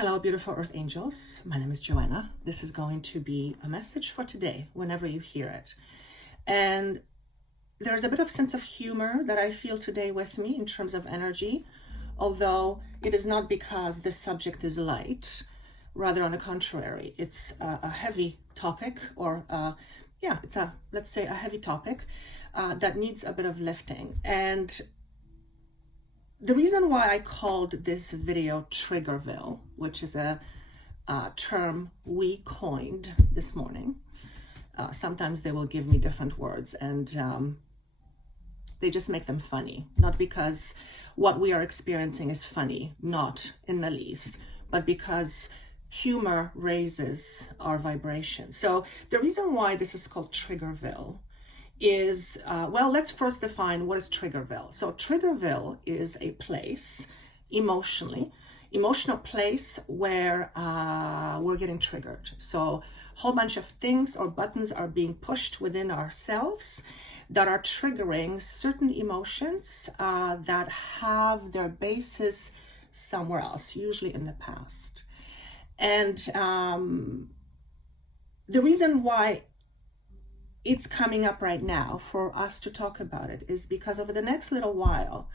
Hello, beautiful Earth Angels. My name is Joanna. This is going to be a message for today, whenever you hear it. And there's a bit of sense of humor that I feel today with me in terms of energy, although it is not because this subject is light. Rather, on the contrary, it's a heavy topic, or let's say a heavy topic that needs a bit of lifting. And the reason why I called this video Triggerville, which is a term we coined this morning. Sometimes they will give me different words, and they just make them funny. Not because what we are experiencing is funny, not in the least, but because humor raises our vibration. So the reason why this is called Triggerville is, let's first define what is Triggerville. So Triggerville is a place, emotional place where we're getting triggered. So a whole bunch of things or buttons are being pushed within ourselves that are triggering certain emotions that have their basis somewhere else, usually in the past. And the reason why it's coming up right now for us to talk about it is because over the next little while,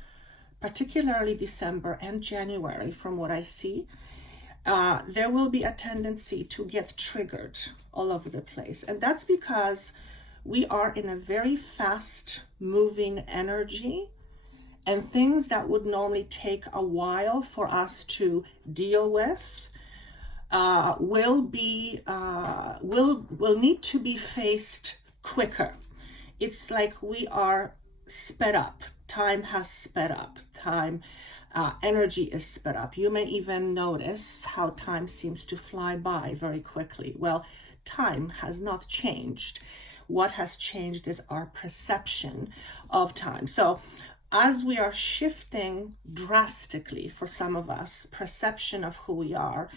particularly December and January, from what I see, there will be a tendency to get triggered all over the place. And that's because we are in a very fast moving energy, and things that would normally take a while for us to deal with will need to be faced quicker. It's like we are sped up. Time has sped up. Energy is sped up. You may even notice how time seems to fly by very quickly. Well, time has not changed. What has changed is our perception of time. So as we are shifting drastically, for some of us, perception of who we are,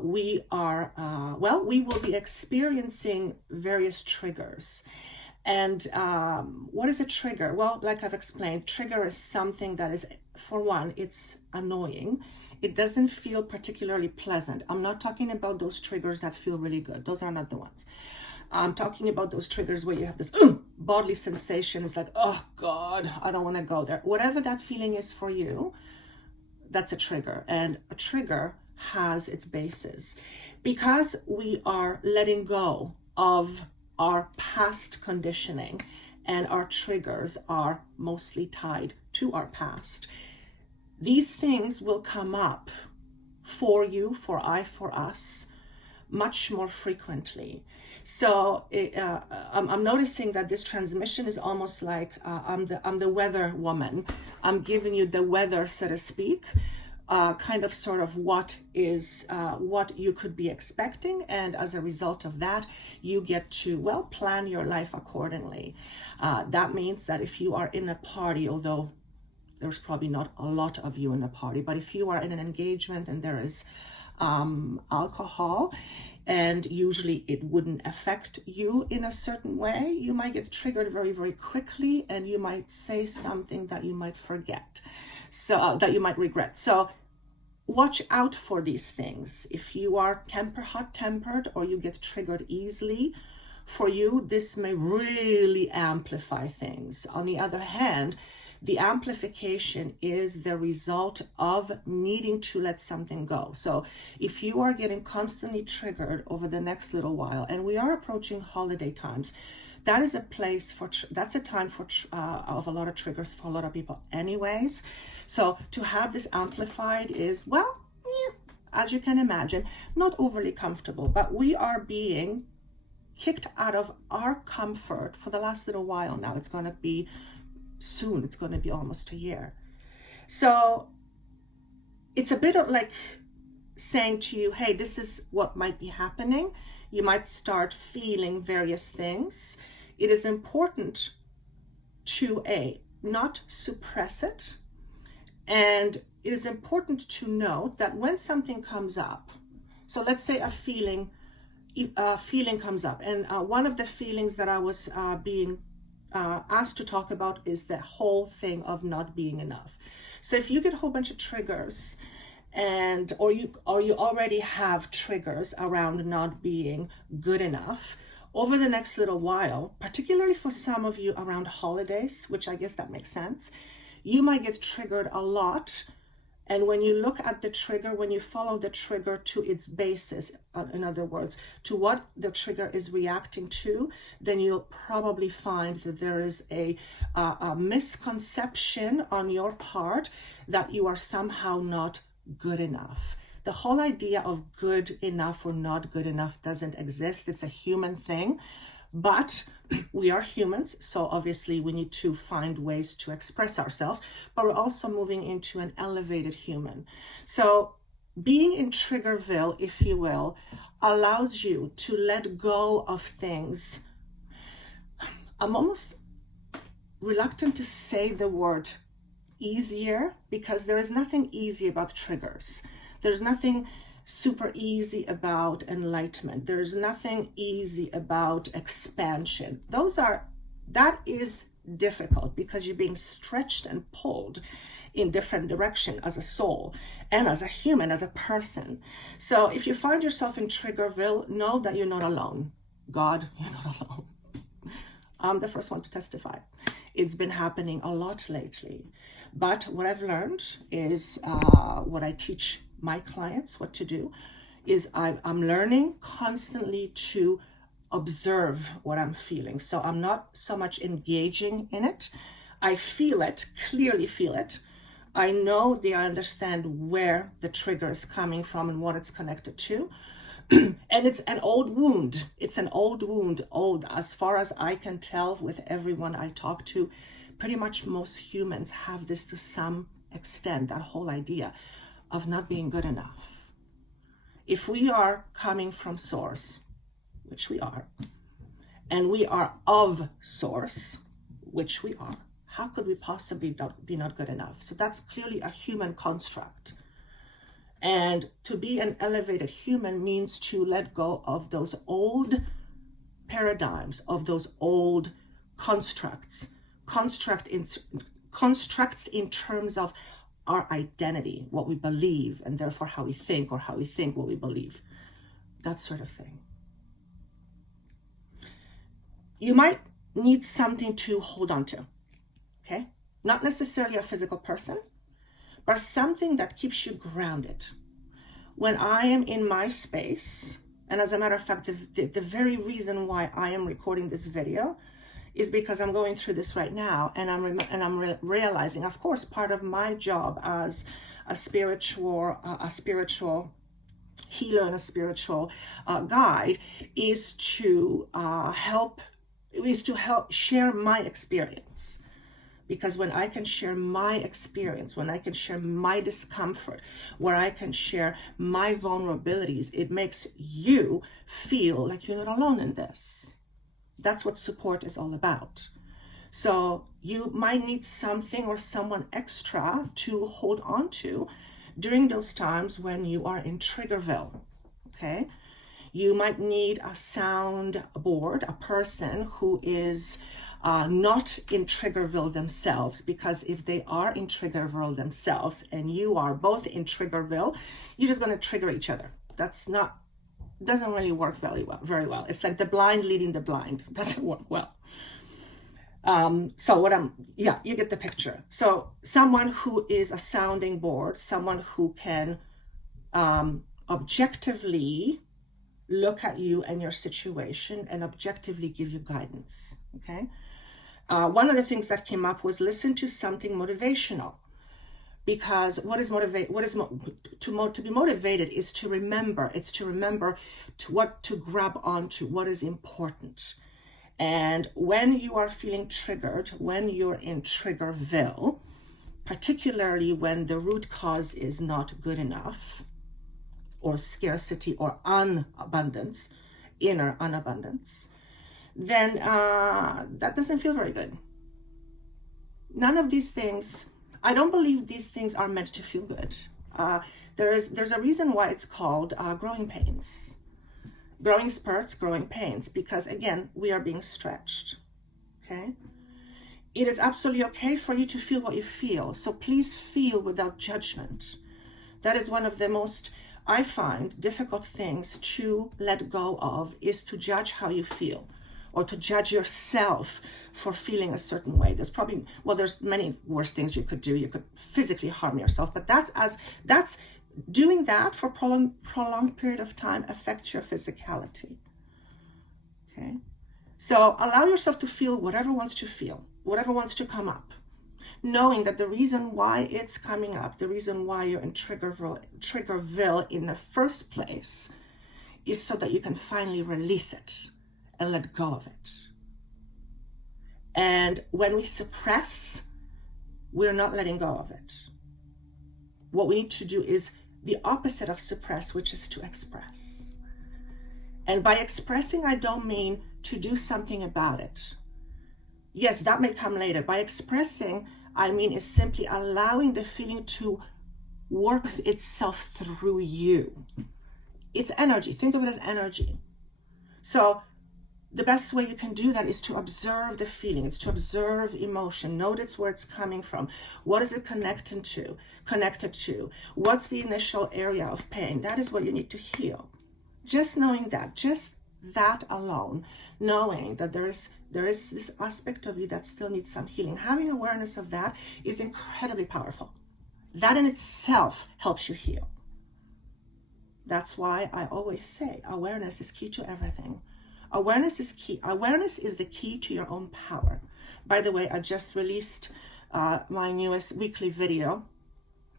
we will be experiencing various triggers. And what is a trigger? Well, like I've explained, trigger is something that is, for one, it's annoying. It doesn't feel particularly pleasant. I'm not talking about those triggers that feel really good. Those are not the ones. I'm talking about those triggers where you have this bodily sensation. It's like, oh God, I don't want to go there. Whatever that feeling is for you, that's a trigger. And a trigger has its basis. Because we are letting go of our past conditioning and our triggers are mostly tied to our past, these things will come up for you, for us, much more frequently. So I'm noticing that this transmission is almost like I'm the weather woman. I'm giving you the weather, so to speak, kind of sort of what you could be expecting. And as a result of that, you get to, plan your life accordingly. That means that if you are in a party, although there's probably not a lot of you in a party, but if you are in an engagement and there is alcohol, and usually it wouldn't affect you in a certain way, you might get triggered very, very quickly, and you might say something that you might forget, so that you might regret. So watch out for these things. If you are hot-tempered, or you get triggered easily, for you, this may really amplify things. On the other hand, the amplification is the result of needing to let something go. So if you are getting constantly triggered over the next little while, and we are approaching holiday times, that is a place that's a time for of a lot of triggers for a lot of people anyways. So to have this amplified is, as you can imagine, not overly comfortable, but we are being kicked out of our comfort for the last little while now. It's going to be soon. It's going to be almost a year. So it's a bit of like saying to you, hey, this is what might be happening. You might start feeling various things. It is important to not suppress it. And it is important to note that when something comes up, so let's say a feeling comes up, and one of the feelings that I was being asked to talk about is the whole thing of not being enough. So if you get a whole bunch of triggers and or you already have triggers around not being good enough, over the next little while, particularly for some of you around holidays, which I guess that makes sense, you might get triggered a lot. And when you look at the trigger, when you follow the trigger to its basis, in other words, to what the trigger is reacting to, then you'll probably find that there is a misconception on your part that you are somehow not good enough. The whole idea of good enough or not good enough doesn't exist. It's a human thing. But we are humans, so obviously we need to find ways to express ourselves, but we're also moving into an elevated human. So being in Triggerville, if you will, allows you to let go of things. I'm almost reluctant to say the word easier, because there is nothing easy about triggers. There's nothing super easy about enlightenment. There's nothing easy about expansion. That is difficult because you're being stretched and pulled in different direction as a soul and as a human, as a person. So if you find yourself in Triggerville, know that you're not alone. God, you're not alone. I'm the first one to testify. It's been happening a lot lately. But what I've learned is what I teach my clients what to do is I'm learning constantly to observe what I'm feeling. So I'm not so much engaging in it. I feel it, clearly feel it. I know I understand where the trigger is coming from and what it's connected to. And it's an old wound. It's an old wound, old as far as I can tell with everyone I talk to. Pretty much most humans have this to some extent, that whole idea of not being good enough. If we are coming from source, which we are, and we are of source, which we are, how could we possibly be not good enough? So that's clearly a human construct. And to be an elevated human means to let go of those old paradigms, of those old constructs in terms of our identity, what we believe, and therefore how we think, or how we think what we believe, that sort of thing. You might need something to hold on to, okay? Not necessarily a physical person, but something that keeps you grounded. When I am in my space, and as a matter of fact, the very reason why I am recording this video is because I'm going through this right now, and I'm realizing, of course, part of my job as a spiritual healer and a spiritual guide is to help share my experience. Because when I can share my experience, when I can share my discomfort, where I can share my vulnerabilities, it makes you feel like you're not alone in this. That's what support is all about. So you might need something or someone extra to hold on to during those times when you are in Triggerville, okay? You might need a sound board, a person who is not in Triggerville themselves, because if they are in Triggerville themselves and you are both in Triggerville, you're just going to trigger each other. Doesn't really work very well. It's like the blind leading the blind. Doesn't work well. You get the picture. So someone who is a sounding board, someone who can objectively look at you and your situation and objectively give you guidance, okay? One of the things that came up was listen to something motivational. Because to be motivated is to remember. It's to remember to grab onto, what is important. And when you are feeling triggered, when you're in Triggerville, particularly when the root cause is not good enough, or scarcity or unabundance, inner unabundance, then that doesn't feel very good. None of these things, I don't believe these things are meant to feel good. There's a reason why it's called growing pains. Growing spurts, growing pains, because again, we are being stretched, okay? It is absolutely okay for you to feel what you feel, so please feel without judgment. That is one of the most, I find, difficult things to let go of, is to judge how you feel, or to judge yourself for feeling a certain way. There's probably, well, there's many worse things you could do. You could physically harm yourself, but that's doing that for prolonged period of time affects your physicality. Okay, so allow yourself to feel whatever wants to feel, whatever wants to come up, knowing that the reason why it's coming up, the reason why you're in Triggerville in the first place, is so that you can finally release it and let go of it. And when we suppress, we're not letting go of it. What we need to do is the opposite of suppress, which is to express. And by expressing, I don't mean to do something about it. Yes, that may come later. By expressing, I mean is simply allowing the feeling to work itself through you. It's energy. Think of it as energy. So the best way you can do that is to observe the feeling. It's to observe emotion. Notice where it's coming from. What is it connected to? What's the initial area of pain? That is what you need to heal. Just knowing that, just that alone, knowing that there is this aspect of you that still needs some healing. Having awareness of that is incredibly powerful. That in itself helps you heal. That's why I always say awareness is key to everything. Awareness is key. Awareness is the key to your own power. By the way, I just released my newest weekly video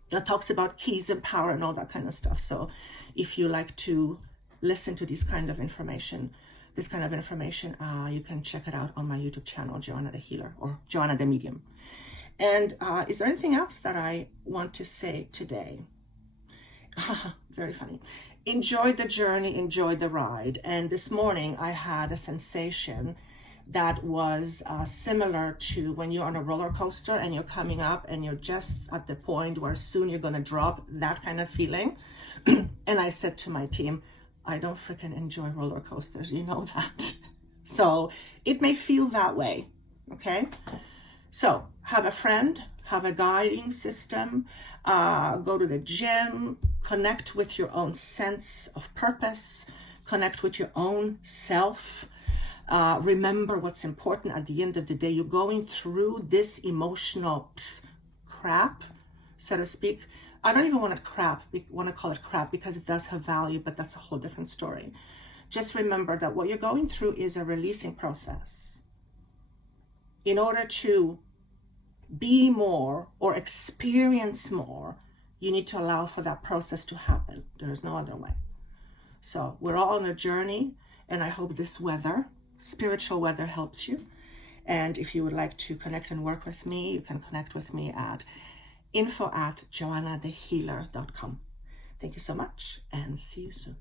that talks about keys and power and all that kind of stuff. So if you like to listen to this kind of information, you can check it out on my YouTube channel, Joanna the Healer, or Joanna the Medium. And is there anything else that I want to say today? Very funny. Enjoy the journey, enjoy the ride. And this morning I had a sensation that was similar to when you're on a roller coaster and you're coming up and you're just at the point where soon you're going to drop, that kind of feeling. And I said to my team, I don't freaking enjoy roller coasters, you know that. So it may feel that way, okay? So have a friend, have a guiding system, go to the gym, connect with your own sense of purpose, connect with your own self. Remember what's important at the end of the day. You're going through this emotional crap, so to speak. I don't even want to call it crap because it does have value, but that's a whole different story. Just remember that what you're going through is a releasing process. In order to be more or experience more, you need to allow for that process to happen. There's no other way. So we're all on a journey, and I hope this weather, spiritual weather, helps you. And if you would like to connect and work with me, you can connect with me at info@joannathehealer.com. Thank you so much, and see you soon.